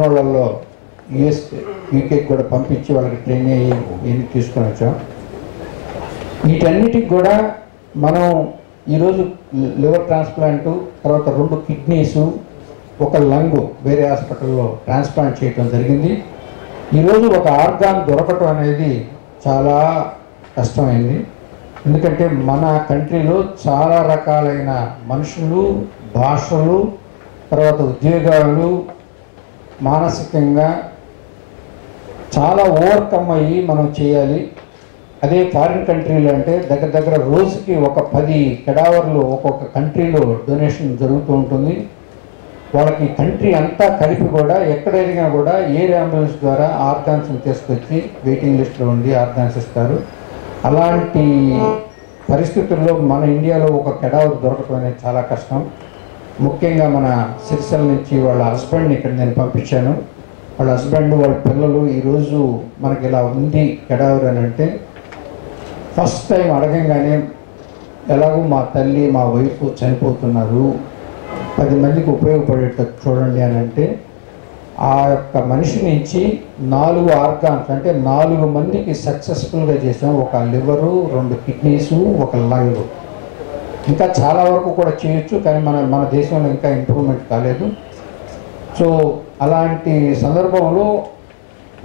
వాళ్ళల్లో యుఎస్ యూకేకి కూడా పంపించి వాళ్ళకి ట్రైన్ అయ్యి తీసుకొని వచ్చాం. వీటన్నిటికి కూడా మనం ఈరోజు లివర్ ట్రాన్స్ప్లాంట్ తర్వాత రెండు కిడ్నీస్ ఒక లంగ్ వేరే హాస్పిటల్లో ట్రాన్స్ప్లాంట్ చేయటం జరిగింది. ఈరోజు ఒక ఆర్గాన్ దొరకటం అనేది చాలా కష్టమైంది. ఎందుకంటే మన కంట్రీలో చాలా రకాలైన మనుషులు భాషలు తర్వాత ఉద్యోగాలు మానసికంగా చాలా ఓవర్కమ్ అయ్యి మనం చేయాలి. అదే ఫారిన్ కంట్రీలో అంటే దగ్గర దగ్గర రోజుకి ఒక పది కెడావర్లు ఒక్కొక్క కంట్రీలో డొనేషన్ జరుగుతూ ఉంటుంది. వాళ్ళకి కంట్రీ అంతా కలిపి కూడా ఎక్కడైనా కూడా ఎయిర్ అంబులెన్స్ ద్వారా ఆర్గాన్స్ తీసుకొచ్చి వెయిటింగ్ లిస్ట్లో ఉండి ఆర్గాన్స్ ఇస్తారు. అలాంటి పరిస్థితుల్లో మన ఇండియాలో ఒక కెడావర్ దొరకటం అనేది చాలా కష్టం. ముఖ్యంగా మన సిరిసిల్ల నుంచి వాళ్ళ హస్బెండ్ని ఇక్కడ నేను పంపించాను. వాళ్ళ హస్బెండ్ వాళ్ళ పిల్లలు ఈరోజు మనకి ఇలా ఉంది కెడావర్ అని అంటే ఫస్ట్ టైం అడగంగానే ఎలాగో మా తల్లి మా వైఫ్ చనిపోతున్నారు. పది మందికి ఉపయోగపడేటట్టు చూడండి అని అంటే ఆ యొక్క మనిషి నుంచి నాలుగు ఆర్గాన్స్ అంటే నాలుగు మందికి సక్సెస్ఫుల్గా చేసాం. ఒక లివరు రెండు కిడ్నీసు ఒక లంగ్. ఇంకా చాలా వరకు కూడా చేయొచ్చు కానీ మన మన దేశంలో ఇంకా ఇంప్రూవ్మెంట్ కాలేదు. సో అలాంటి సందర్భంలో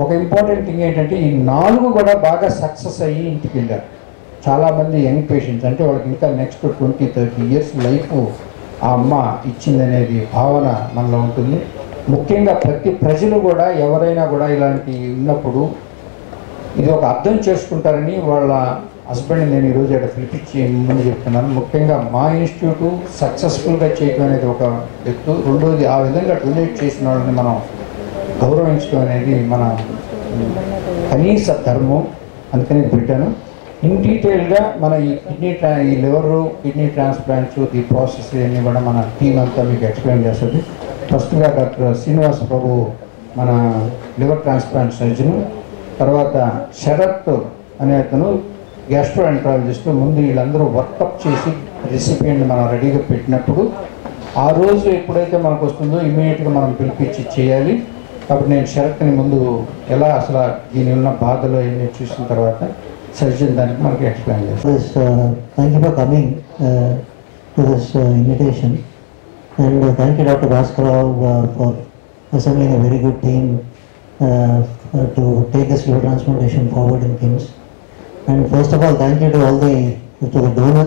ఒక ఇంపార్టెంట్ థింగ్ ఏంటంటే ఈ నాలుగు కూడా బాగా సక్సెస్ అయ్యి ఇంటికి వెళ్ళారు. చాలామంది యంగ్ పేషెంట్స్ అంటే వాళ్ళకి ఇంకా next twenty thirty years life ఆ అమ్మ ఇచ్చిందనేది భావన మనలో ఉంటుంది. ముఖ్యంగా ప్రతి ప్రజలు కూడా ఎవరైనా కూడా ఇలాంటి ఉన్నప్పుడు ఇది ఒక అర్థం చేసుకుంటారని వాళ్ళ హస్బెండ్ నేను ఈరోజు అక్కడ పిలిపించి ముందు చెప్తున్నాను. ముఖ్యంగా మా ఇన్స్టిట్యూట్ సక్సెస్ఫుల్గా చేయడం అనేది ఒక ఎత్తు రెండోది ఆ విధంగా డొనేట్ చేసిన వాళ్ళని మనం గౌరవించడం అనేది మన కనీస ధర్మం. అందుకని పెట్టాను. ఇన్ డీటెయిల్గా మన ఈ కిడ్నీ ట్రా ఈ లివర్ కిడ్నీ ట్రాన్స్ప్లాంట్స్ ఈ ప్రాసెస్ ఇవన్నీ కూడా మన టీం అంతా మీకు ఎక్స్ప్లెయిన్ చేస్తుంది. ఫస్ట్గా డాక్టర్ శ్రీనివాస్ ప్రభు మన లివర్ ట్రాన్స్ప్లాంట్ సర్జన్ తర్వాత శరత్ అనే అతను గ్యాస్ట్రోఎంట్రాలజిస్ట్ ముందు వీళ్ళందరూ వర్కప్ చేసి రెసిపీని మనం రెడీగా పెట్టినప్పుడు ఆ రోజు ఎప్పుడైతే మనకు వస్తుందో ఇమీడియట్గా మనం పిలిపించి చేయాలి కాబట్టి నేను శరత్ని ముందు ఎలా అసలు దీని ఉన్న బాధలో అవన్నీ చూసిన తర్వాత సర్జన్ దానికి మనకి ఎక్స్ప్లెయిన్ చేస్తాను This, uh, thank you for coming uh, to this uh, invitation. And uh, thank you, Dr. Bhaskarav, uh, for assembling a And first of all, thank you to all the, to the donor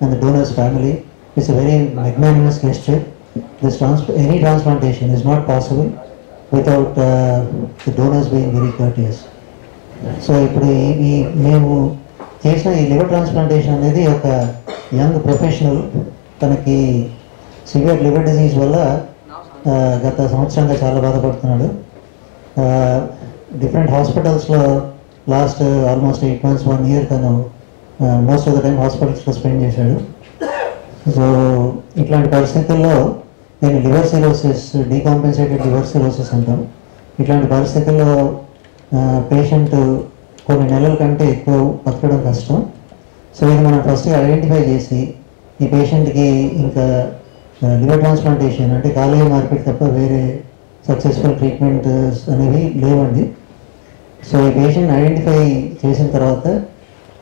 and the donor's family. It's a very magnanimous gesture. This trans- any transplantation is not possible without uh, the donors being very courteous. So ఇప్పుడు ఈ- ఈ మేము చేసిన ఈ liver transplantation అనేది ఒక young professional తనకి severe liver disease వల్ల ఆ, గత సంవత్సరంగా చాలా బాధపడుతున్నాడు డిఫరెంట్ హాస్పిటల్స్లో last almost eight months one year తను మోస్ట్ ఆఫ్ ద టైం హాస్పిటల్స్లో స్పెండ్ చేశాడు. సో ఇట్లాంటి పరిస్థితుల్లో నేను liver cirrhosis decompensated liver cirrhosis అంటాం. ఇట్లాంటి పరిస్థితుల్లో పేషెంట్ కొన్ని నెలల కంటే ఎక్కువ బతకడం కష్టం. సో ఇది మనం ఫస్ట్ ఐడెంటిఫై చేసి ఈ పేషెంట్కి ఇంకా లివర్ ట్రాన్స్ప్లాంటేషన్ అంటే కాలేయ మార్పిడి తప్ప వేరే సక్సెస్ఫుల్ ట్రీట్మెంట్ అనేవి లేవండి. సో ఈ పేషెంట్ ఐడెంటిఫై చేసిన తర్వాత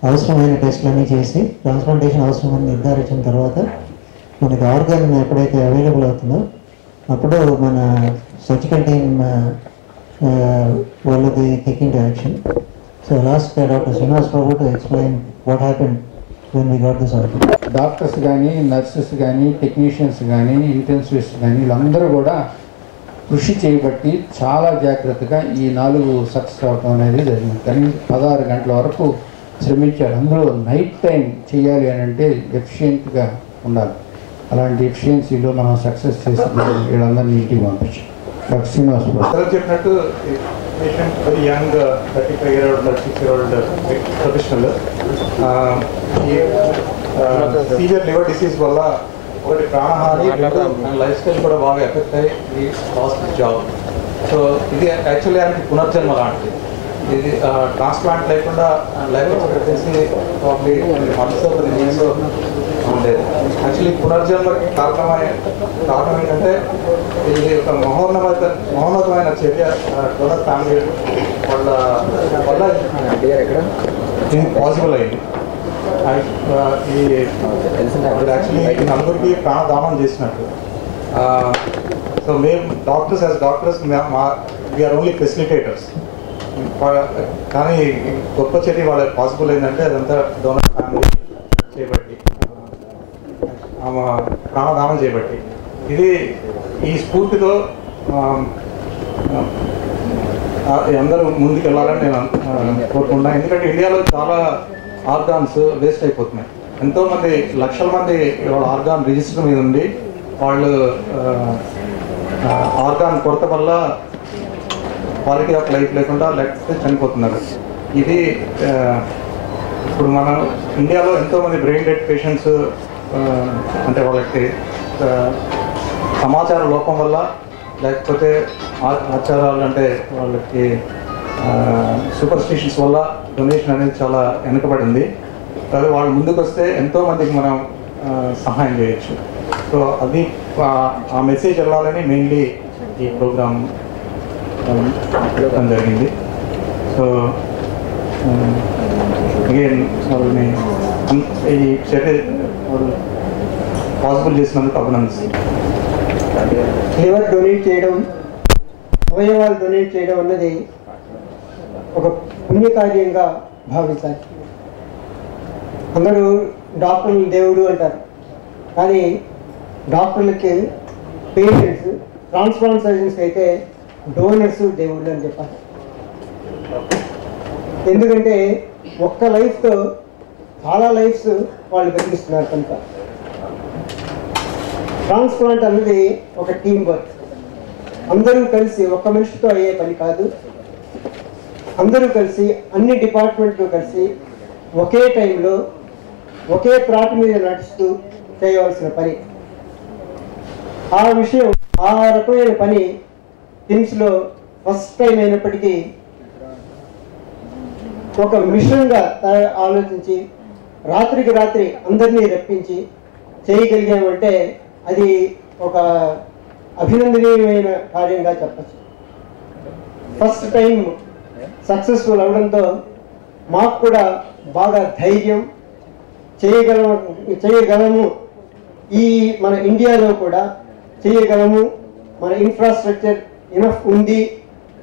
అవసరమైన టెస్ట్లన్నీ చేసి ట్రాన్స్ప్లాంటేషన్ అవసరమని నిర్ధారించిన తర్వాత మనకి ఆర్గాన్ ఎప్పుడైతే అవైలబుల్ అవుతుందో అప్పుడు మన సర్జికల్ టీమ్ వాళ్ళది kick in action so last doctor Srinivas Prabhu to explain what happen when we got this organ doctors కానీ నర్సెస్ కానీ టెక్నీషియన్స్ కానీ ఇంటెన్సివిస్ట్ కానీ వీళ్ళందరూ కూడా కృషి చేయబట్టి చాలా జాగ్రత్తగా ఈ నాలుగు సక్సెస్ అవడం అనేది జరిగింది. కానీ పదహారు గంటల వరకు శ్రమించారు అందులో నైట్ టైం చేయాలి అని అంటే ఎఫిషియెంట్గా ఉండాలి. అలాంటి ఎఫిషియన్సీలో మనం సక్సెస్ చేసి వీళ్ళందరినీ ఇంటికి పంపించాం. డాక్టర్ శ్రీనివాస్ చెప్పినట్టు patient very young thirty five year old six year old professional. Severe liver disease వల్ల ఒకటి ప్రాణహాని లైఫ్ స్టైల్ కూడా బాగా ఎఫెక్ట్ అయ్యి ఈ లాస్ట్ జాబ్ సో ఇది యాక్చువల్లీ ఆయనకి పునర్జన్మ లాంటిది. ఇది ట్రాన్స్ప్లాంట్ లేకుండా life expectancy probably months release ఉండేది. యాక్చువల్లీ పునర్జన్మకి కారణమై కారణం ఏంటంటే ఇది ఒక మహోన్నత మహోన్నతమైన చర్య ఫ్యామిలీ వాళ్ళ వల్ల ఇది పాసిబుల్ అయింది. ఆ, ఈ యాక్చువల్లీ ప్రాణదానం చేసినట్టు సో మేము doctors as doctors we are only facilitators కానీ గొప్ప చర్య వాళ్ళకి పాసిబుల్ ఏంటంటే అదంతా డోనర్ ఫ్యామిలీ చేయబట్టి ఆమె ప్రాణదానం చేయబట్టి ఇది ఈ స్ఫూర్తితో అందరూ ముందుకు వెళ్ళాలని నేను కోరుకుంటున్నాను ఎందుకంటే ఇండియాలో చాలా ఆర్గాన్స్ వేస్ట్ అయిపోతున్నాయి. ఎంతోమంది లక్షల మంది వాళ్ళ ఆర్గాన్ రిజిస్టర్ మీద ఉండి వాళ్ళు ఆర్గాన్ కొరత వల్ల క్వాలిటీ ఆఫ్ లైఫ్ లేకుండా లేకపోతే చనిపోతున్నారు. ఇది ఇప్పుడు మనం ఇండియాలో ఎంతోమంది బ్రెయిన్ డెడ్ పేషెంట్స్ అంటే వాళ్ళకి సమాచార లోపం వల్ల లేకపోతే ఆ- ఆచారాలు అంటే వాళ్ళకి సూపర్ స్టిషన్స్ వల్ల డొనేషన్ అనేది చాలా వెనుకబడింది. కానీ వాళ్ళు ముందుకు వస్తే ఎంతో మందికి మనం సహాయం చేయొచ్చు. సో అది ఆ- మెసేజ్ వెళ్ళాలని మెయిన్లీ ఈ ప్రోగ్రామ్ పెట్టడం జరిగింది. సో అగైన్ వాళ్ళని ఈ చర్య వాళ్ళు పాసిబుల్ చేసినందుకు అభినందిస్తుంది లివర్ డొనేట్ చేయడం అవయవాలు డొనేట్ చేయడం అన్నది ఒక పుణ్యకార్యంగా భావించాలి అందరూ డాక్టర్లు దేవుడు అంటారు. కానీ డాక్టర్లకి పేషెంట్స్ ట్రాన్స్ప్లాంట్ సర్జన్స్కి అయితే డోనర్స్ దేవుళ్ళు అని చెప్పాలి. ఎందుకంటే ఒక్క లైఫ్తో చాలా లైఫ్స్ వాళ్ళు బతికిస్తున్నారు కనుక. ట్రాన్స్ప్లాంట్ అనేది ఒక టీం వర్క్. అందరూ కలిసి ఒక్క మనిషితో అయ్యే పని కాదు. అందరూ కలిసి అన్ని డిపార్ట్మెంట్లు కలిసి ఒకే టైంలో ఒకే త్రాటి మీద నడుస్తూ చేయవలసిన పని. ఆ విషయం ఆ రకమైన పని టీమ్స్లో ఫస్ట్ టైం అయినప్పటికీ ఒక మిషన్గా ఆలోచించి రాత్రికి రాత్రి అందరినీ రప్పించి చేయగలిగామంటే అది ఒక అభినందనీయమైన కార్యంగా చెప్పచ్చు. ఫస్ట్ టైం సక్సెస్ఫుల్ అవడంతో మాకు కూడా బాగా ధైర్యం చేయగలము చేయగలము. ఈ మన ఇండియాలో కూడా చేయగలము. మన ఇన్ఫ్రాస్ట్రక్చర్ ఇనఫ్ ఉంది.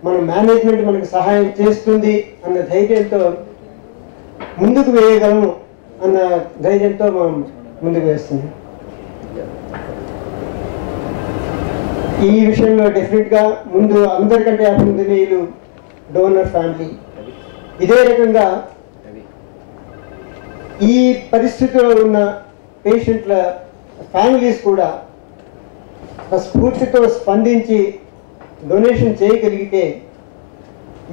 మన మేనేజ్మెంట్ మనకు సహాయం చేస్తుంది అన్న ధైర్యంతో ముందుకు వేయగలము అన్న ధైర్యంతో మనం ముందుకు వేస్తుంది ఈ విషయంలో డెఫినెట్గా ముందు అందరికంటే అభివృద్ధి డోనర్ ఫ్యామిలీ. ఇదే రకంగా ఈ పరిస్థితిలో ఉన్న పేషెంట్ల ఫ్యామిలీస్ కూడా ఒక స్ఫూర్తితో స్పందించి డొనేషన్ చేయగలిగితే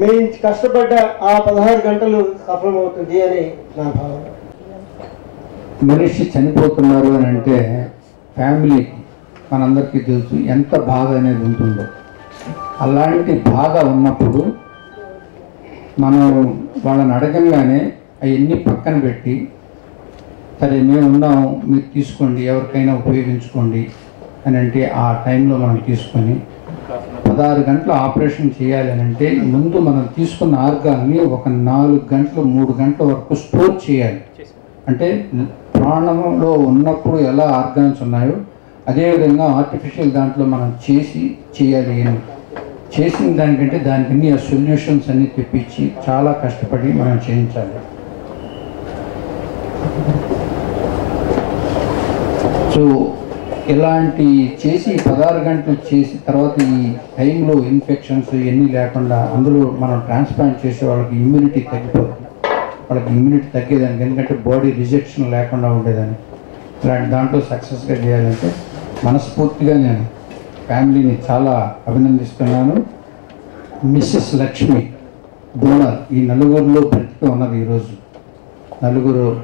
మేము కష్టపడ్డ ఆ పదహారు గంటలు సఫలమవుతుంది అని నా భావన. మనిషి చనిపోతున్నారు అని అంటే ఫ్యామిలీ మనందరికీ తెలుసు ఎంత బాధ అనేది ఉంటుందో. అలాంటి బాధ ఉన్నప్పుడు మనం వాళ్ళని అడగంగానే అవన్నీ పక్కన పెట్టి సరే మేము ఉన్నాం మీరు తీసుకోండి ఎవరికైనా ఉపయోగించుకోండి అని అంటే ఆ టైంలో మనం తీసుకొని పదహారు గంటల ఆపరేషన్ చేయాలి అని అంటే ముందు మనం తీసుకున్న ఆర్గాన్ని ఒక నాలుగు గంటలు మూడు గంటల వరకు స్టోర్ చేయాలి. అంటే ప్రాణంలో ఉన్నప్పుడు ఎలా ఆర్గాన్స్ ఉన్నాయో అదేవిధంగా ఆర్టిఫిషియల్ దాంట్లో మనం చేసి చేయాలి అని. చేసిన దానికంటే దానికన్నీ ఆ సొల్యూషన్స్ అన్ని తెప్పించి చాలా కష్టపడి మనం చేయించాలి. సో ఇలాంటి చేసి పదహారు గంటలు చేసి తర్వాత ఈ టైంలో ఇన్ఫెక్షన్స్ ఇవన్నీ లేకుండా అందులో మనం ట్రాన్స్ప్లాంట్ చేసే వాళ్ళకి ఇమ్యూనిటీ తగ్గిపోతుంది. వాళ్ళకి ఇమ్యూనిటీ తగ్గేదానికి ఎందుకంటే బాడీ రిజెక్షన్ లేకుండా ఉండేదాన్ని ఇలాంటి దాంట్లో సక్సెస్గా చేయాలంటే మనస్ఫూర్తిగా నేను ఫ్యామిలీని చాలా అభినందిస్తున్నాను. మిస్సెస్ లక్ష్మి డోనర్ ఈ నలుగురిలో బ్రతికి ఉన్నది ఈరోజు. నలుగురు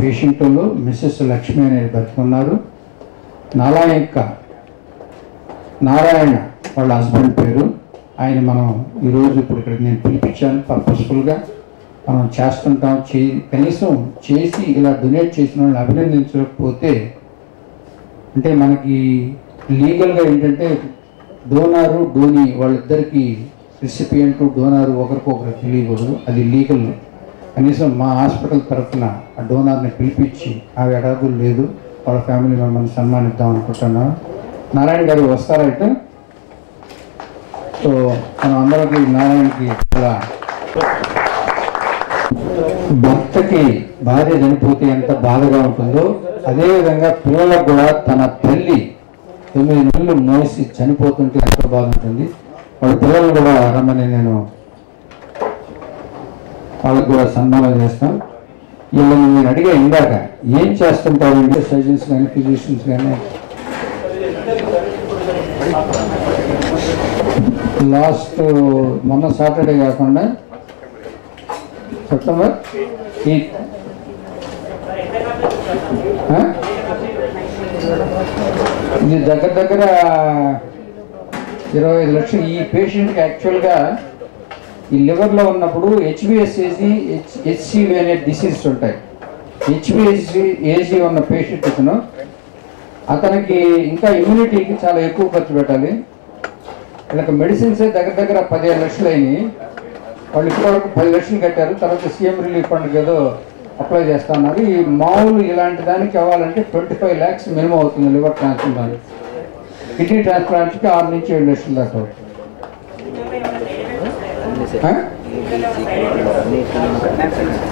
పేషెంట్లో మిస్సెస్ లక్ష్మి అనేది బ్రతికున్నారు. నారాయణ నారాయణ వాళ్ళ హస్బెండ్ పేరు. ఆయన మనం ఈరోజు ఇప్పుడు ఇక్కడ నేను పిలిపించాను పర్పస్ఫుల్గా. మనం చేస్తుంటాం చే కనీసం చేసి ఇలా డొనేట్ చేసిన వాళ్ళని అభినందించకపోతే అంటే మనకి లీగల్గా ఏంటంటే డోనారు డోని వాళ్ళిద్దరికి రిసిపియంట్ డోనారు ఒకరికొకరు తెలియకూడదు. అది లీగల్. కనీసం మా హాస్పిటల్ తరఫున ఆ డోనార్ని పిలిపించి ఆ ఎడాదులు లేదు. వాళ్ళ ఫ్యామిలీ మెంబర్ని సన్మానిద్దాం అనుకుంటున్నాను. నారాయణ గారు వస్తారైతే సో మనం అందరికి నారాయణకి చాలా భర్తకి భార్య చనిపోతే ఎంత బాధగా ఉంటుందో అదేవిధంగా పిల్లలకు కూడా తన తల్లి తొమ్మిది నెలలు మోసి చనిపోతుంటే ఎంతో బాగుంటుంది వాళ్ళ పిల్లలు కూడా రమ్మని నేను వాళ్ళకు కూడా సన్మానం చేస్తాం వీళ్ళని నేను అడిగా ఇందాక ఏం చేస్తుంటారంటే సర్జన్స్ కానీ ఫిజిషియన్స్ కానీ? లాస్ట్ మొన్న సాటర్డే కాకుండా సెప్టెంబర్ ఎయిత్. ఇది దగ్గర దగ్గర ఇరవై ఐదు లక్షలు. ఈ పేషెంట్కి యాక్చువల్గా ఈ లివర్లో ఉన్నప్పుడు హెచ్బిఎస్ఏజి హెచ్ హెచ్సివి అనే డిసీజెస్ ఉంటాయి. హెచ్బిఎస్సి ఏజీ ఉన్న పేషెంట్ ఇతను అతనికి ఇంకా ఇమ్యూనిటీకి చాలా ఎక్కువ ఖర్చు పెట్టాలి. వీళ్ళకి మెడిసిన్స్ దగ్గర దగ్గర పదిహేను లక్షలు అయినాయి. వాళ్ళు ఇప్పటివరకు పది లక్షలు కట్టారు. తర్వాత సీఎం రిలీఫ్ ఫండ్కి ఏదో అప్లై చేస్తా ఉన్నారు. ఈ మామూలు ఇలాంటి దానికి అవ్వాలంటే ట్వంటీ ఫైవ్ ల్యాక్స్ మినిమం అవుతుంది లివర్ ట్రాన్స్ప్లాంట్ కిడ్నీ ట్రాన్స్ప్లాంట్కి ఆరు నుంచి ఏడు లక్షల దాకా అవుతుంది?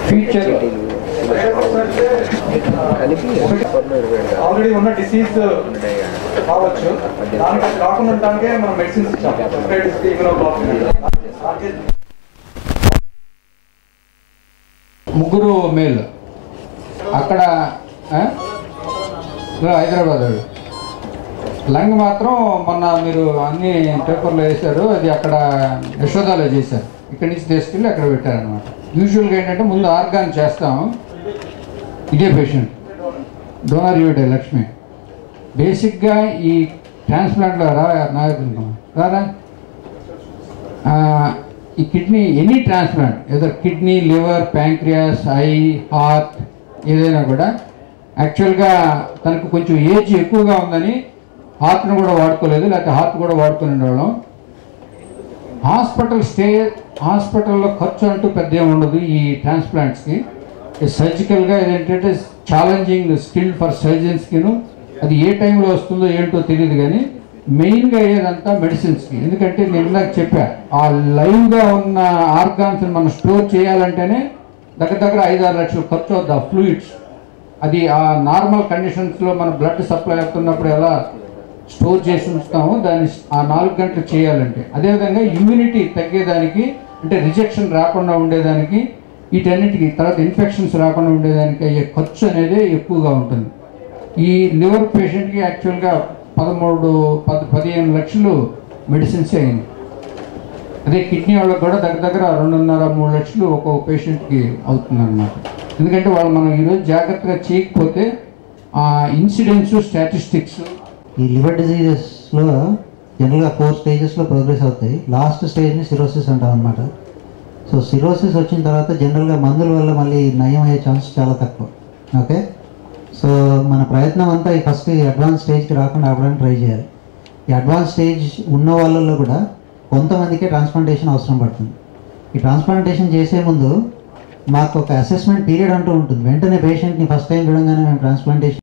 ఫ్యూచర్ ఆల్రెడీ ఉన్న డిసీజ్ కావచ్చు. దానికి కాకుండా మనం మెడిసిన్స్ ఇచ్చాం ముగ్గురు మేల్. అక్కడ హైదరాబాద్ వాడు లంగ్ మాత్రం మొన్న మీరు అన్ని పేపర్లో వేశారు. అది అక్కడ యశోదాలో చేశారు. ఇక్కడి నుంచి తీసుకెళ్ళి అక్కడ పెట్టారనమాట యూజువల్గా ఏంటంటే ముందు ఆర్గాన్ చేస్తాం. ఇదే పేషెంట్ డోనర్ యూడే లక్ష్మి బేసిక్గా ఈ ట్రాన్స్ప్లాంట్లో రా నాయకులు రారా? ఈ కిడ్నీ ఎనీ ట్రాన్స్ప్లాంట్ ఏదో kidney liver pancreas eye heart ఏదైనా కూడా యాక్చువల్గా తనకు కొంచెం ఏజ్ ఎక్కువగా ఉందని హార్ట్ను కూడా వాడుకోలేదు లేకపోతే హార్ట్ కూడా వాడుకుని ఉండేవాళ్ళం హాస్పిటల్ స్టే హాస్పిటల్లో ఖర్చు అంటూ పెద్ద ఉండదు ఈ ట్రాన్స్ప్లాంట్స్కి. సర్జికల్గా ఇదేంటంటే ఛాలెంజింగ్ స్కిల్ ఫర్ సర్జన్స్కిను అది ఏ టైంలో వస్తుందో ఏంటో తెలియదు కానీ మెయిన్గా అయ్యేదంతా మెడిసిన్స్కి. ఎందుకంటే నేను ఇందాక చెప్పా ఆ లైవ్గా ఉన్న ఆర్గాన్స్ మనం స్టోర్ చేయాలంటేనే దగ్గర దగ్గర ఐదు ఆరు లక్షలు ఖర్చు అవుతుంది ఆ ఫ్లూయిడ్స్. అది ఆ నార్మల్ కండిషన్స్లో మన బ్లడ్ సప్లై అవుతున్నప్పుడు ఎలా స్టోర్ చేసి ఉంచుతామో దాన్ని ఆ నాలుగు గంటలు చేయాలంటే. అదేవిధంగా ఇమ్యూనిటీ తగ్గేదానికి అంటే రిజెక్షన్ రాకుండా ఉండేదానికి వీటన్నిటికి తర్వాత ఇన్ఫెక్షన్స్ రాకుండా ఉండేదానికి అయ్యే ఖర్చు అనేది ఎక్కువగా ఉంటుంది. ఈ లివర్ పేషెంట్కి యాక్చువల్గా పదమూడు పది పదిహేను లక్షలు మెడిసిన్స్ అయింది అదే కిడ్నీ వాళ్ళకి కూడా దగ్గర దగ్గర రెండున్నర మూడు లక్షలు ఒక్కొక్క పేషెంట్కి అవుతుందన్నమాట. ఎందుకంటే వాళ్ళు మనం ఈరోజు జాగ్రత్తగా చేయకపోతే ఆ ఇన్సిడెంట్స్ స్టాటిస్టిక్స్ ఈ లివర్ డిజీజెస్లో జనరల్గా ఫోర్ స్టేజెస్లో ప్రోగ్రెస్ అవుతాయి. లాస్ట్ స్టేజ్ని సిరోసిస్ అంటాం అనమాట సో సిరోసిస్ వచ్చిన తర్వాత జనరల్గా మందుల వల్ల మళ్ళీ నయం అయ్యే ఛాన్స్ చాలా తక్కువ. ఓకే సో మన ప్రయత్నం అంతా ఈ ఫస్ట్ ఈ అడ్వాన్స్ స్టేజ్కి రాకుండా అవ్వడానికి ట్రై చేయాలి. ఈ అడ్వాన్స్ స్టేజ్ ఉన్న వాళ్ళల్లో కూడా కొంతమందికే ట్రాన్స్ప్లాంటేషన్ అవసరం పడుతుంది. ఈ ట్రాన్స్ప్లాంటేషన్ చేసే ముందు మాకు ఒక అసెస్మెంట్ పీరియడ్ అంటూ ఉంటుంది. వెంటనే పేషెంట్ని ఫస్ట్ టైం చూడంగానే మేము ట్రాన్స్ప్లాంటేషన్